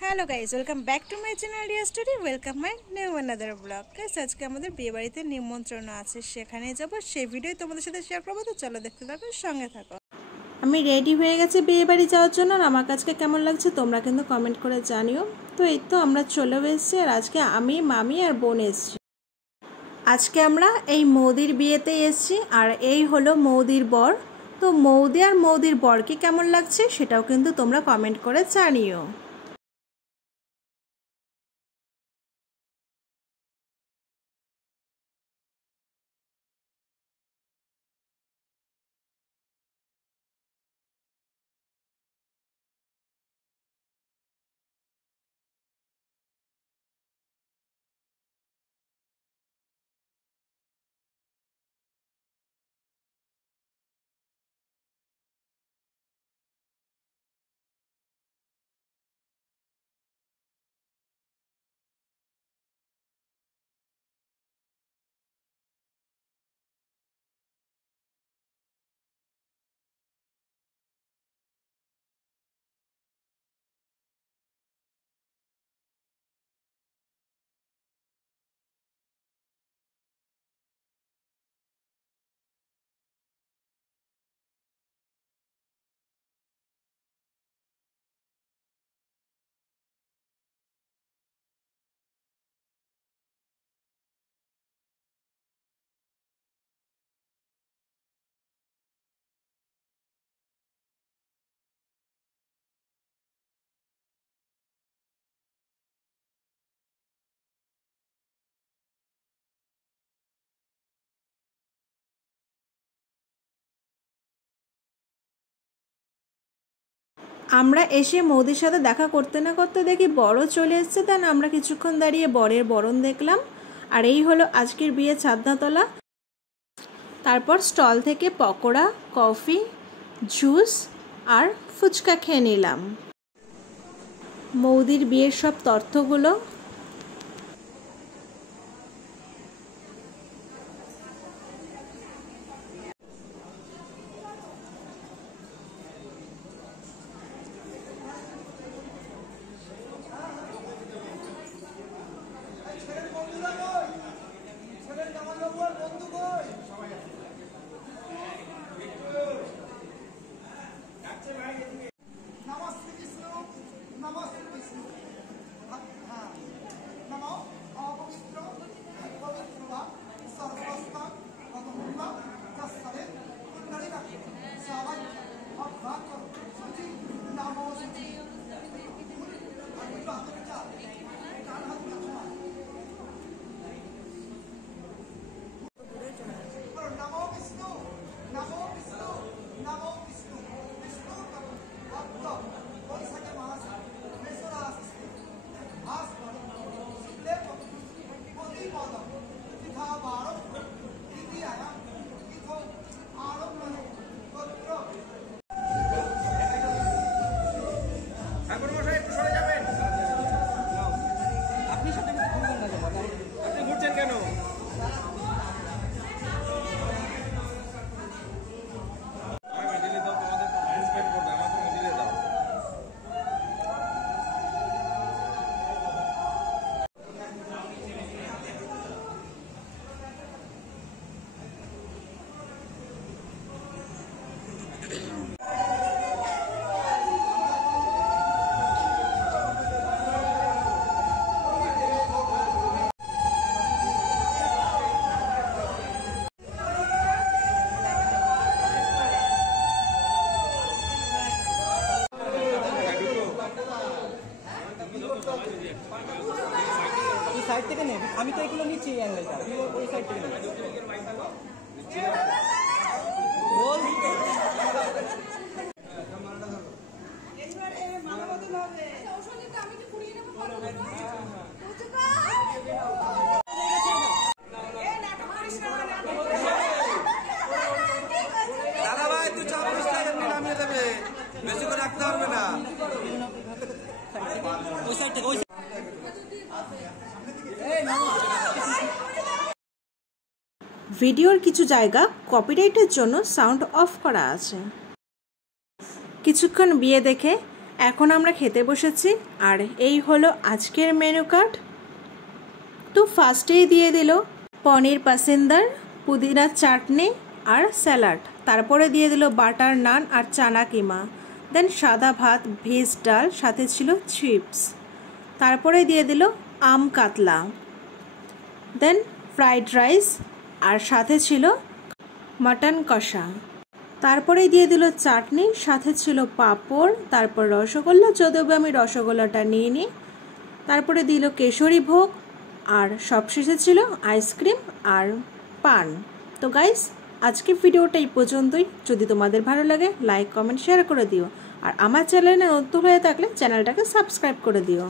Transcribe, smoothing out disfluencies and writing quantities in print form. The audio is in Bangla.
Hello guys, welcome back to my channel deer story. Welcome my new another blog. Guys আজকে আমাদের বিয়ে বাড়িতে নিমন্ত্রণ আছে, সেখানে যাবো। সেই ভিডিও তোমাদের সাথে শেয়ার করবো, তো চলো দেখতে থাকো, সঙ্গে থাকো। আমি রেডি হয়ে গেছি বিয়ে বাড়ি যাওয়ার জন্য। আর আমার কাছে কেমন লাগছে তোমরা কিন্তু কমেন্ট করে জানিও। তো এই তো আমরা চলেও এসেছি। আর আজকে আমি, মামি আর বোন এসেছি। আজকে আমরা এই মৌদির বিয়েতে এসেছি। আর এই হলো মৌদির বর। তো মৌদি আর মৌদির বরকে কেমন লাগছে সেটাও কিন্তু তোমরা কমেন্ট করে জানিও। আমরা এসে মৌদির সাথে দেখা করতে না করতে দেখি বরও চলে এসছে। দেন আমরা কিছুক্ষণ দাঁড়িয়ে বরের বরণ দেখলাম। আর এই হলো আজকের বিয়ে ছাদনাতলা। তারপর স্টল থেকে পকোড়া, কফি, জুস আর ফুচকা খেয়ে নিলাম। মৌদির বিয়ের সব তথ্যগুলো সাইড থেকে নে, আমি তো এগুলো নিচ্ছি এই অ্যাঙ্গেলটা, ওই সাইড থেকে নে। বল দাদা ভাই, তুই চাপড়িস না, এমনি নামিয়ে দেবে, বেশি করে রাখতে পারবে না। ওই সাইড থেকে, ওই ভিডিওর কিছু জায়গা কপিরাইটের জন্য সাউন্ড অফ করা আছে। কিছুক্ষণ বিয়ে দেখে এখন আমরা খেতে বসেছি, আর এই হলো আজকের মেনু কার্ড। তো ফার্স্টেই দিয়ে দিল পনির পাসিন্দার, পুদিনার চাটনি আর স্যালাড। তারপরে দিয়ে দিল বাটার নান আর চানা কিমা। দেন সাদা ভাত, ভেজ ডাল, সাথে ছিল চিপস। তারপরে দিয়ে দিল আম কাতলা। দেন ফ্রাইড রাইস আর সাথে ছিল মাটন কষা। তারপরে দিয়ে দিল চাটনি, সাথে ছিল পাঁপড়, তারপর রসগোল্লা, যদিও আমি রসগোল্লাটা নিয়ে নিই। তারপরে দিল কেশরী ভোগ, আর সবশেষে ছিল আইসক্রিম আর পান। তো গাইস, আজকের ভিডিওটা এই পর্যন্তই। যদি তোমাদের ভালো লাগে লাইক, কমেন্ট, শেয়ার করে দিও। আর আমার চ্যানেলে নতুন হয়ে থাকলে চ্যানেলটাকে সাবস্ক্রাইব করে দিও।